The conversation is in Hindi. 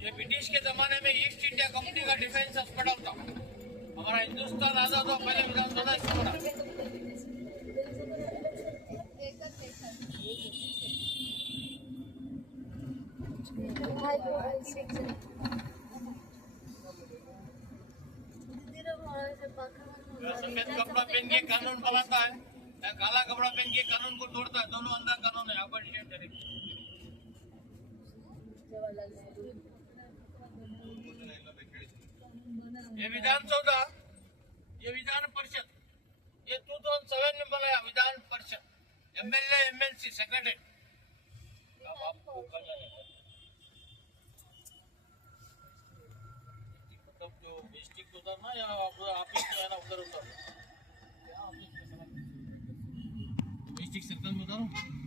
ये ब्रिटिश के जमाने में ईस्ट इंडिया कंपनी का डिफेंस अस्पताल था। हमारा हिंदुस्तान आजाद हुआ पहले विधानसभा इसको बना। सफेद कपड़ा पहन के कानून बनाता है, काला कपड़ा पहन के कानून को तोड़ता है। दोनों अंदर कानून है। ये विधानसभा, ये विधान परिषद, ये 2007 में बनाया Vidhan Parishad. MLA MLC secretary मतलब जो डिस्ट्रिक्ट होता ना या ऑफिस में है ना उधर होता डिस्ट्रिक्ट सर्कल में होता ना।